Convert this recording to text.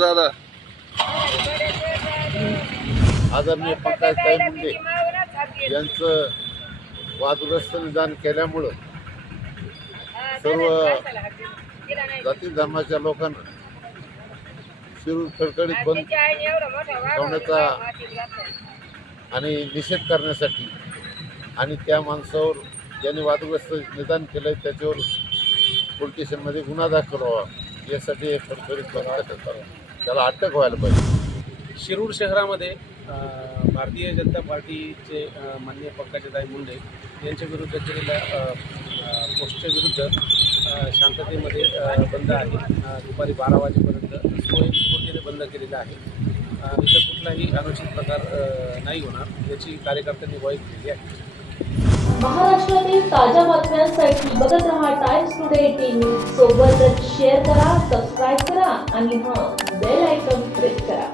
दादा आदरणीय पंकजताई मुंडे यांचं वादग्रस्त निधन केल्यामुळं सर्व जाती धर्माच्या लोकांना शिरूर कडकडीत बंद ठेवण्याचा आणि निषेध करण्यासाठी आणि त्या माणसावर ज्यांनी वादग्रस्त निधन केलंय त्याच्यावर पोलीस स्टेशनमध्ये गुन्हा दाखल व्हावा यासाठी एक कडकडीत बंद करण्यात आला. त्याला अटक व्हायला पाहिजे. शिरूर शहरामध्ये भारतीय जनता पार्टीचे माननीय पंकजताई मुंडे यांच्या विरुद्ध केलेल्या पोस्टच्या विरुद्ध शांततेमध्ये बंद आहे. दुपारी 12 वाजेपर्यंत स्वयंस्फूर्तीने बंद केलेला आहे. इथं कुठलाही अनुचित प्रकार नाही होणार याची कार्यकर्त्यांनी ग्वाही दिलेली आहे. महाराष्ट्रातील ताज्या बातम्यांसाठी बघत रहा टाइम्स टुडे टीव्ही. सोबतच शेअर करा, सबस्क्राईब करा आणि बेल आयकॉन प्रेस करा.